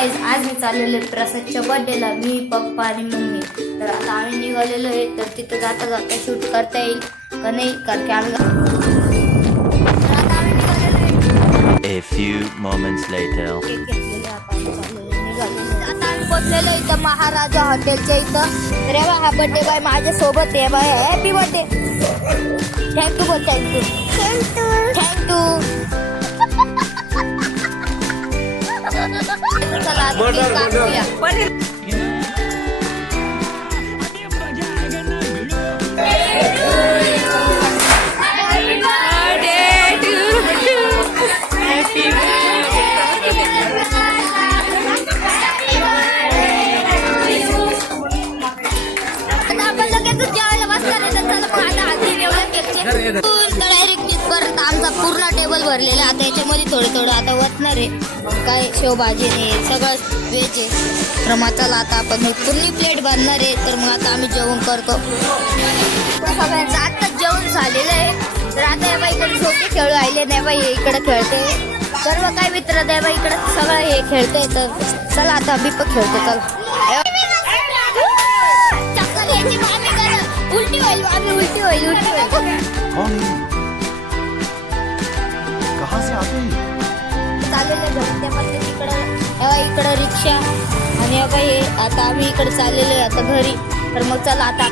Guys आज मी चाललेलो आहे प्रसादच्या बर्थडेला, मी पप्पा आणि मम्मी. तर आता आम्ही निघालेलो आहे. तर तिथं जाता जाता शूट करता येईल का नाही, कारण की आम्ही आता आम्ही निघालेलो आहे. A few moments later. Cake घेतलेले आता आम्ही निघालेलो. आता आम्ही पोचलेलो इथं महाराजा हॉटेलच्या इथं. तर हे बघा, हा बर्थडे बॉय माझ्यासोबत आहे. Bye happy birthday. थँक्यू बोल, थँक्यू थँक्यू. चला आता केक कापूया. आमचा पूर्ण टेबल भरलेला. आता याच्यामध्ये थोडं आता वतणार आहे. काय शेवभाजी नाही, सगळं व्हेज आहे. तर मग चला आता आपण पूर्ण प्लेट भरणार आहे. तर मग आता आम्ही जेवण करतो. सगळ्यांचं आत्ताच जेवण झालेलं आहे. तर आता या बाई इकडे छोटे खेळू राहिले नाही बाई, इकडे खेळते सर्व काय मित्र द्या बाई, इकडे सगळं हे खेळतंय. तर चला आता आम्ही पण खेळतो. चला उलटी होईल, आम्ही उलटी होईल. कहाँ से आते हैं? चाललेलं घरी त्यामध्ये इकडं रिक्षा आणि हे आता आम्ही इकडे चाललेलो आहे आता घरी. तर मग चला आता